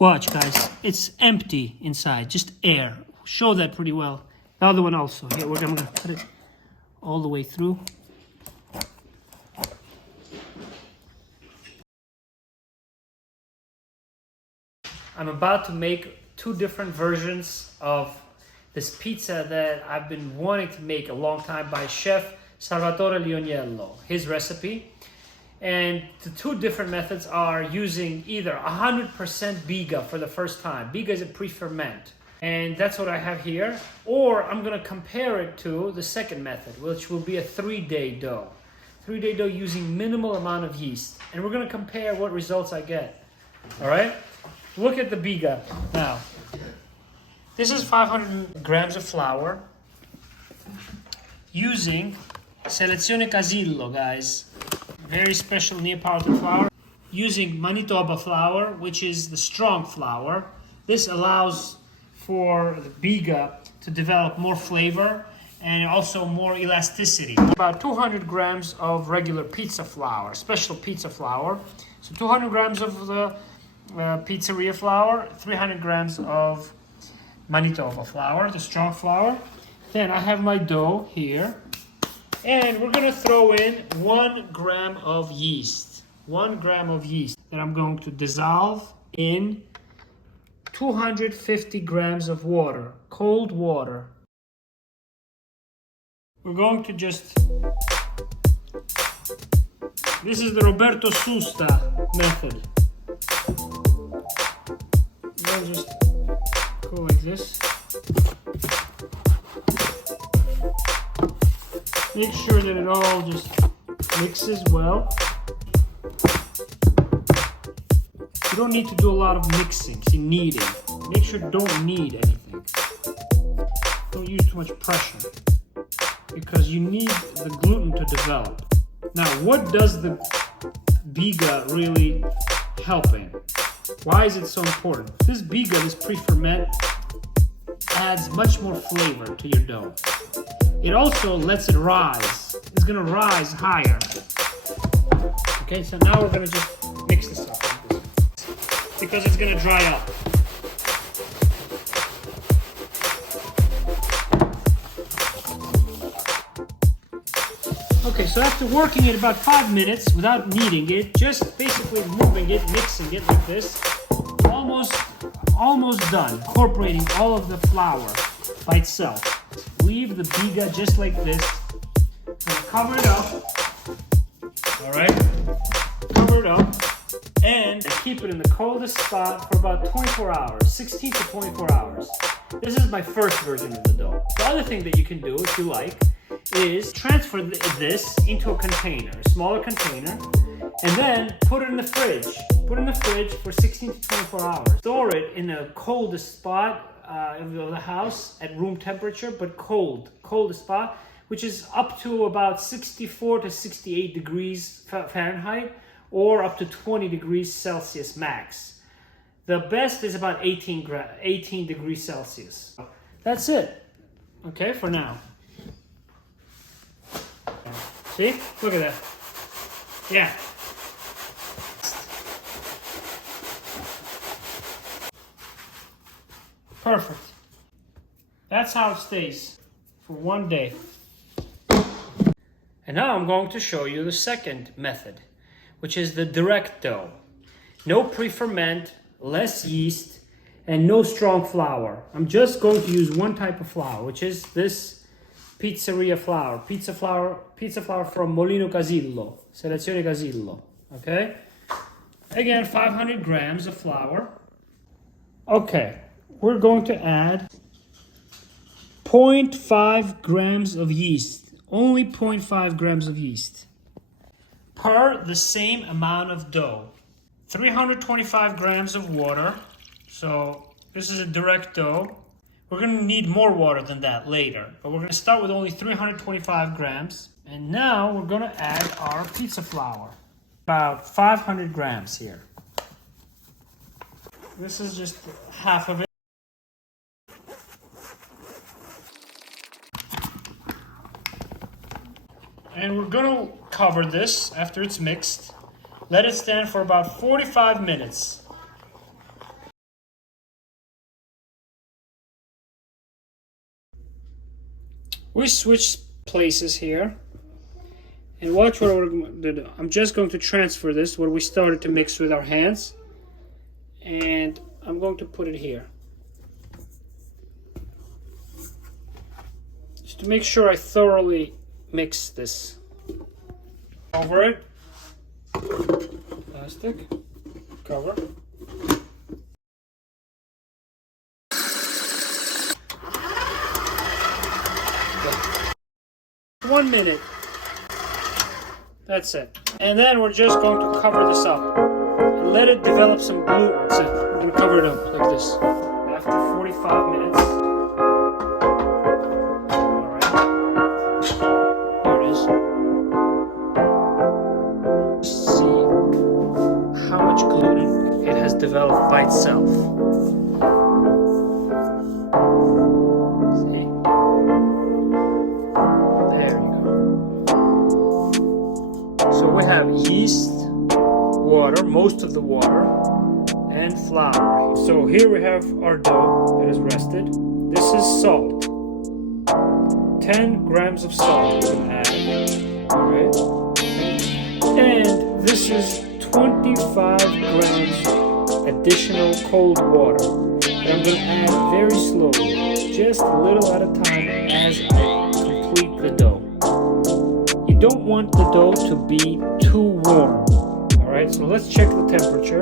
Watch, guys. It's empty inside, just air. Show that pretty well. The other one also. Here, I'm going to put it all the way through. I'm about to make two different versions of this pizza that I've been wanting to make a long time by Chef Salvatore Leoniello, his recipe. And the two different methods are using either 100% BIGA for the first time. BIGA is a pre-ferment, and that's what I have here. Or I'm gonna compare it to the second method, which will be a 3-day dough. 3-day dough using minimal amount of yeast. And we're gonna compare what results I get, all right? Look at the BIGA now. This is 500 grams of flour using Selezione Casillo, guys. Very special Neapolitan flour. Using Manitoba flour, which is the strong flour. This allows for the BIGA to develop more flavor and also more elasticity. About 200 grams of regular pizza flour, special pizza flour. So 200 grams of the pizzeria flour, 300 grams of Manitoba flour, the strong flour. Then I have my dough here. And we're gonna throw in 1 gram of yeast. 1 gram of yeast that I'm going to dissolve in 250 grams of water, cold water. We're going to just, this is the Roberto Susta method. We'll just go like this. Make sure that it all just mixes well. You don't need to do a lot of mixing, see, kneading. Make sure you don't knead anything. Don't use too much pressure because you need the gluten to develop. Now, what does the BIGA really help in? Why is it so important? This BIGA, this pre-ferment, adds much more flavor to your dough. It also lets it rise. It's gonna rise higher. Okay, so now we're gonna just mix this up like this because it's gonna dry up. Okay, so after working it about 5 minutes without kneading it, just basically moving it, mixing it like this, almost done. Incorporating all of the flour by itself. Leave the BIGA just like this. Cover it up. All right? Cover it up. And keep it in the coldest spot for about 24 hours, 16 to 24 hours. This is my first version of the dough. The other thing that you can do, if you like, is transfer this into a container, a smaller container, and then put it in the fridge. Put it in the fridge for 16 to 24 hours. Store it in the coldest spot of the house at room temperature, but coldest spot, which is up to about 64 to 68 degrees Fahrenheit or up to 20 degrees Celsius max. The best is about 18 degrees Celsius. That's it, okay, for now. See, look at that. Yeah. Perfect. That's how it stays for 1 day. And now I'm going to show you the second method, which is the direct dough. No pre-ferment, less yeast, and no strong flour. I'm just going to use one type of flour, which is this pizzeria flour, pizza flour from Molino Casillo, Selezione Casillo, okay? Again, 500 grams of flour. Okay. We're going to add 0.5 grams of yeast, only 0.5 grams of yeast, per the same amount of dough. 325 grams of water, so this is a direct dough. We're gonna need more water than that later, but we're gonna start with only 325 grams. And now we're gonna add our pizza flour, about 500 grams here. This is just half of it. And we're gonna cover this after it's mixed. Let it stand for about 45 minutes. We switch places here. And watch what we're going to do. I'm just going to transfer this, what we started to mix with our hands. And I'm going to put it here. Just to make sure I thoroughly mix this. Over it. Plastic. Cover. Okay. 1 minute. That's it. And then we're just going to cover this up and let it develop some gluten. That's it. We're going to cover it up like this. After 45 minutes. Alright. Here it is. See how much gluten it has developed by itself. Yeast, water, most of the water, and flour. So here we have our dough that is rested. This is salt. 10 grams of salt we're gonna add. Alright. And this is 25 grams additional cold water that I'm gonna add very slowly, just a little at a time as I complete the dough. You don't want the dough to be too warm. Alright, so let's check the temperature.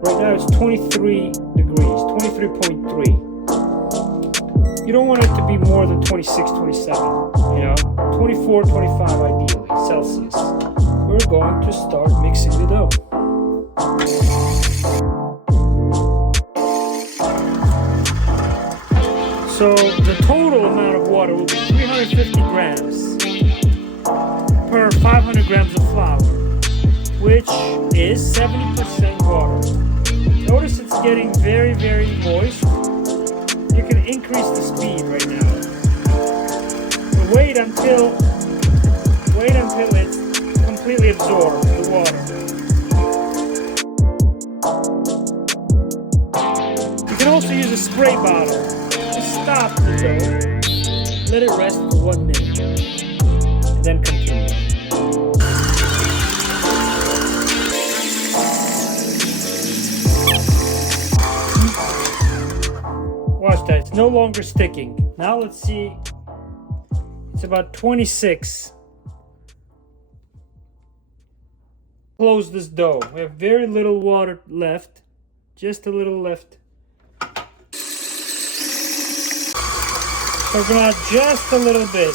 Right now it's 23 degrees, 23.3. You don't want it to be more than 26, 27, 24, 25 ideally, Celsius. We're going to start mixing the dough. So the total amount of water will be 350 grams per 500 grams of flour, which is 70% water. Notice it's getting very, very moist. You can increase the speed right now. But wait until it completely absorbs the water. You can also use a spray bottle to stop the dough. Let it rest for 1 minute, and then continue. Watch that, it's no longer sticking. Now let's see, it's about 26. Close this dough. We have very little water left, just a little left. So we're gonna add just a little bit,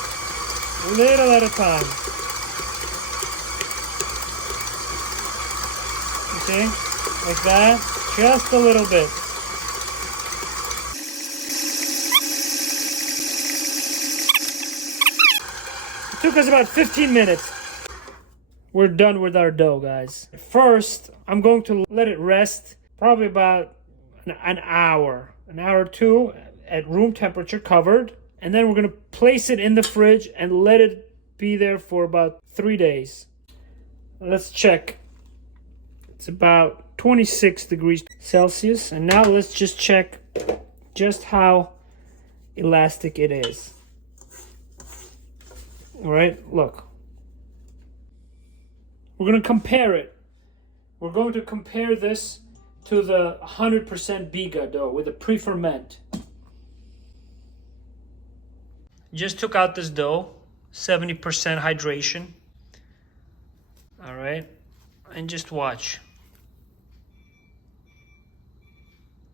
little at a time. You see, like that, just a little bit. Took us about 15 minutes. We're done with our dough, guys. First, I'm going to let it rest probably about an hour or two at room temperature covered. And then we're going to place it in the fridge and let it be there for about 3 days. Let's check. It's about 26 degrees Celsius. And now let's just check just how elastic it is. All right, look. We're going to compare it. We're going to compare this to the 100% BIGA dough with the pre-ferment. Just took out this dough, 70% hydration. All right, and just watch.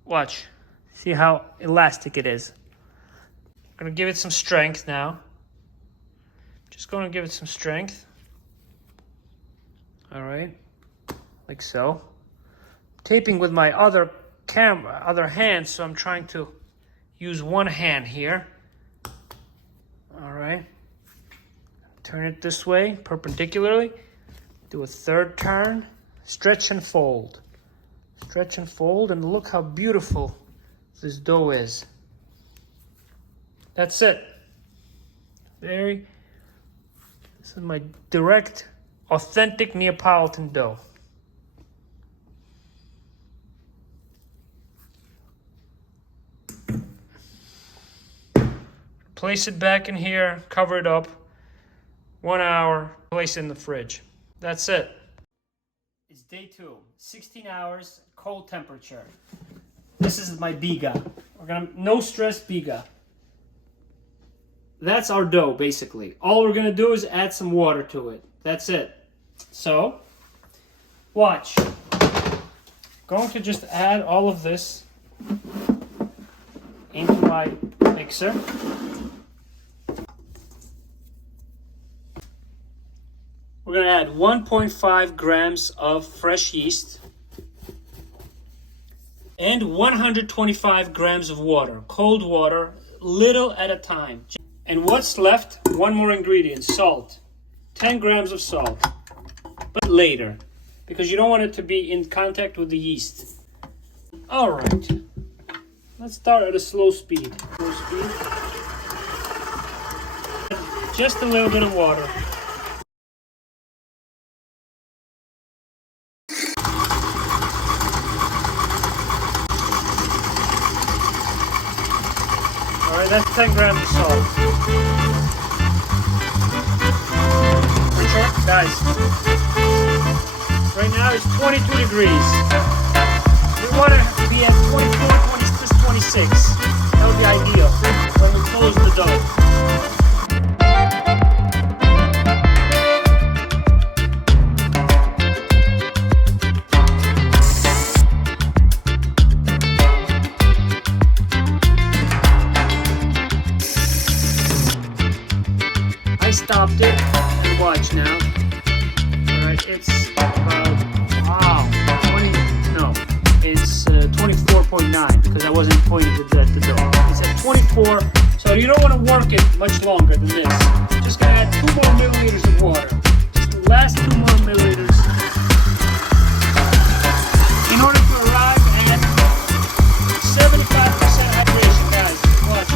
Watch. See how elastic it is. I'm going to give it some strength now. Just going to give it some strength. All right, like so. Taping with my other hand, so I'm trying to use one hand here. All right, turn it this way, perpendicularly. Do a third turn, stretch and fold. Stretch and fold, and look how beautiful this dough is. That's it. This is my direct, authentic Neapolitan dough. Place it back in here, cover it up, 1 hour, place it in the fridge. That's it. It's day 2, 16 hours, cold temperature. This is my BIGA. We're gonna, no stress BIGA. That's our dough, basically. All we're gonna do is add some water to it. That's it. So, watch. Going to just add all of this into my mixer. We're gonna add 1.5 grams of fresh yeast and 125 grams of water, cold water, little at a time. And what's left? One more ingredient, salt. 10 grams of salt, but later, because you don't want it to be in contact with the yeast. All right, let's start at a slow speed. Slow speed. Just a little bit of water. All right, that's 10 grams of salt. Guys, right now it's 22 degrees. We want to be at 24, 26. That would be ideal when we close the dough. I stopped it and watch now. It's about, wow, 20, no, it's 24.9 because I wasn't pointing at the dough. It's at 24, so you don't want to work it much longer than this. Just gonna add 2 more milliliters of water. Just the last 2 more milliliters. In order to arrive at 75% hydration, guys. Watch.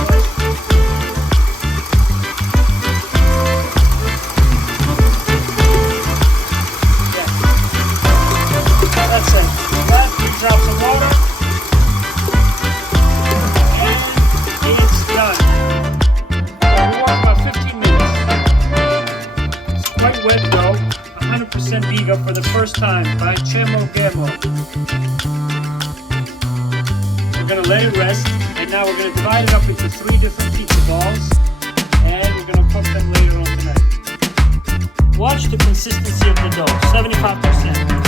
That's it. Last 3 drops of water. And it's done. We work about 15 minutes. It's quite wet though. 100% BIGA for the first time by scamorza. We're going to let it rest. And now we're going to divide it up into 3 different pizza balls. And we're going to cook them later on tonight. Watch the consistency of the dough. 75%.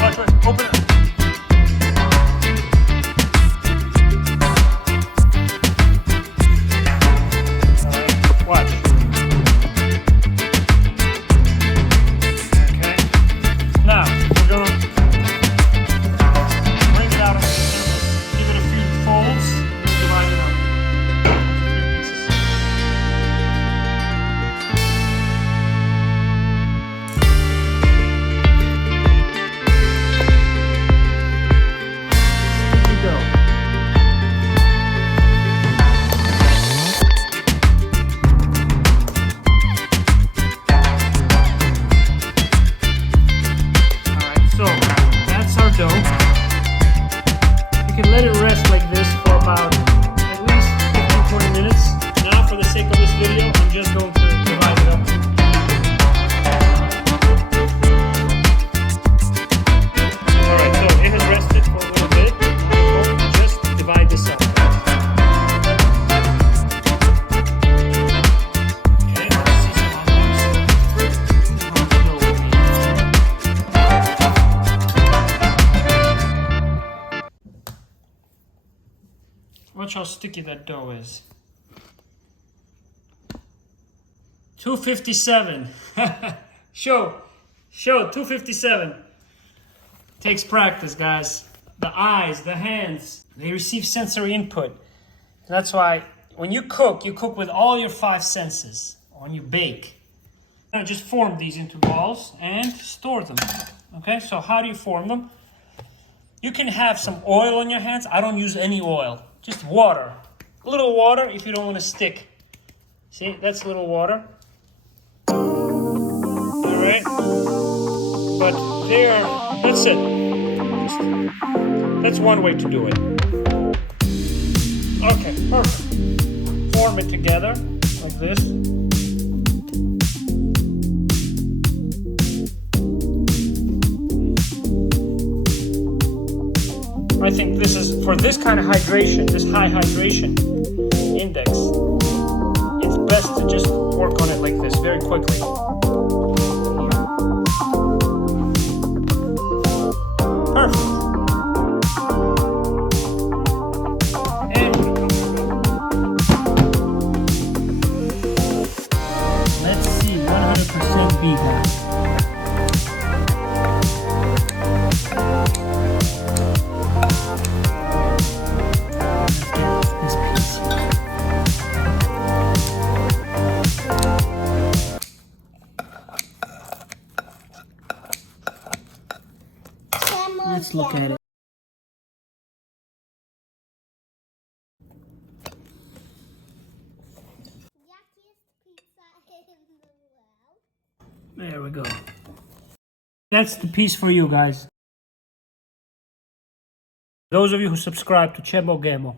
Watch, open it. Watch. Okay. Now, we're going to bring it out of here. Give it a few folds. And divide it up. 3 pieces. Let it rest like this for about at least 15-20 minutes. Now, for the sake of this video, I'm just going to divide it up. Alright, so it has rested for a little bit. We'll just divide this up. Okay, let's see some Watch how sticky that dough is. 257. Show 257. Takes practice, guys. The eyes, the hands, they receive sensory input. That's why when you cook with all your 5 senses. When you bake, just form these into balls and store them. Okay, so how do you form them? You can have some oil on your hands. I don't use any oil. Just water. A little water if you don't want to stick. See, that's a little water. Alright? But there, that's it. That's one way to do it. Okay, perfect. Form it together like this. I think this is, for this kind of hydration, this high hydration index, it's best to just work on it like this very quickly. Perfect. And let's see, 100% BIGA. Let's look at it. There we go. That's the piece for you guys. Those of you who subscribe to Chemo Gemo.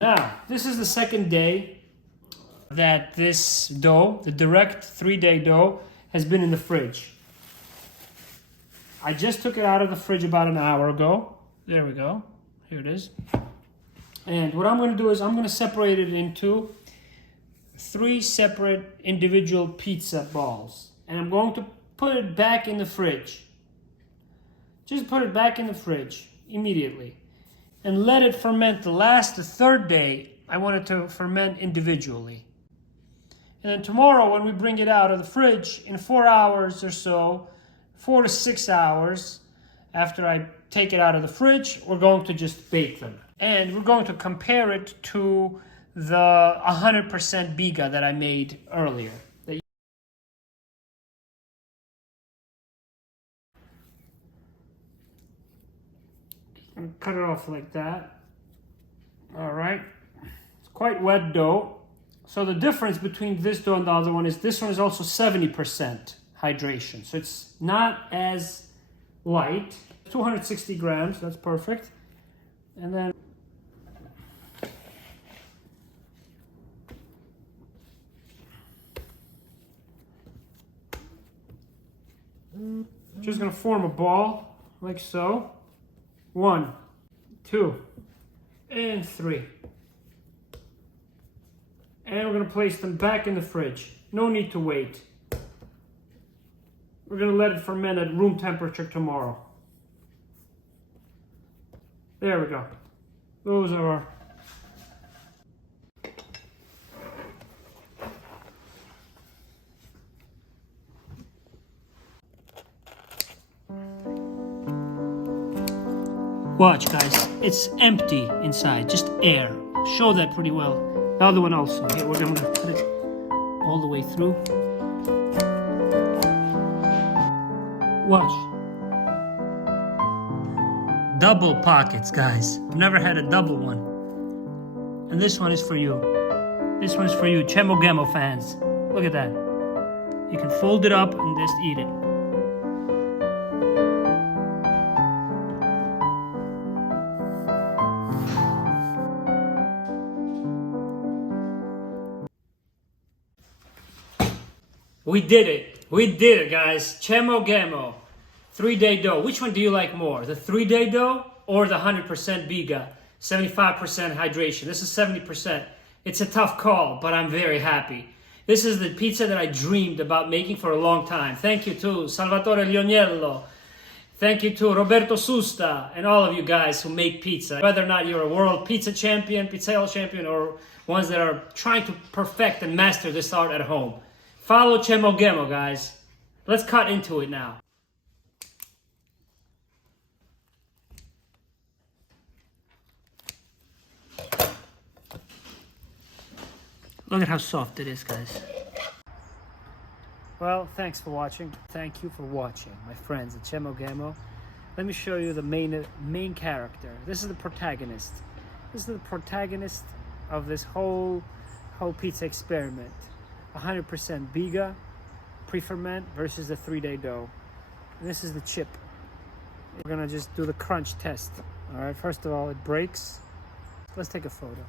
Now, this is the second day that this dough, the direct 3-day dough, has been in the fridge. I just took it out of the fridge about an hour ago. There we go. Here it is. And what I'm going to do is I'm going to separate it into 3 separate individual pizza balls. And I'm going to put it back in the fridge. Just put it back in the fridge immediately. And let it ferment the 3rd day. I want it to ferment individually. And then tomorrow when we bring it out of the fridge, in 4 hours or so, 4 to 6 hours after I take it out of the fridge, we're going to just bake them. And we're going to compare it to the 100% BIGA that I made earlier. I'm gonna cut it off like that. All right. It's quite wet dough. So the difference between this dough and the other one is this one is also 70% hydration. So it's not as light. 260 grams, that's perfect. And then just gonna form a ball like so. 1, 2, and 3. And we're gonna place them back in the fridge. No need to wait. We're gonna let it ferment at room temperature tomorrow. There we go. Those are our watch, guys. It's empty inside, just air. Show that pretty well. The other one also. Here, we're gonna put it all the way through. Watch. Double pockets, guys. I've never had a double one. And this one is for you. This one is for you, Chemo Gemo fans. Look at that. You can fold it up and just eat it. We did it. We did it, guys. Chemo Gemo. 3-day dough. Which one do you like more? The 3-day dough or the 100% BIGA? 75% hydration. This is 70%. It's a tough call, but I'm very happy. This is the pizza that I dreamed about making for a long time. Thank you to Salvatore Lioniello. Thank you to Roberto Susta and all of you guys who make pizza. Whether or not you're a world pizza champion, pizzaiolo champion, or ones that are trying to perfect and master this art at home. Follow Chemo Gemo, guys. Let's cut into it now. Look at how soft it is, guys. Well, thanks for watching. Thank you for watching, my friends at Chemo Gemo. Let me show you the main character. This is the protagonist. This is the protagonist of this whole pizza experiment. 100% BIGA Pre-ferment versus the 3-day dough. And this is the chip. We're gonna just do the crunch test. All right, first of all, it breaks. Let's take a photo.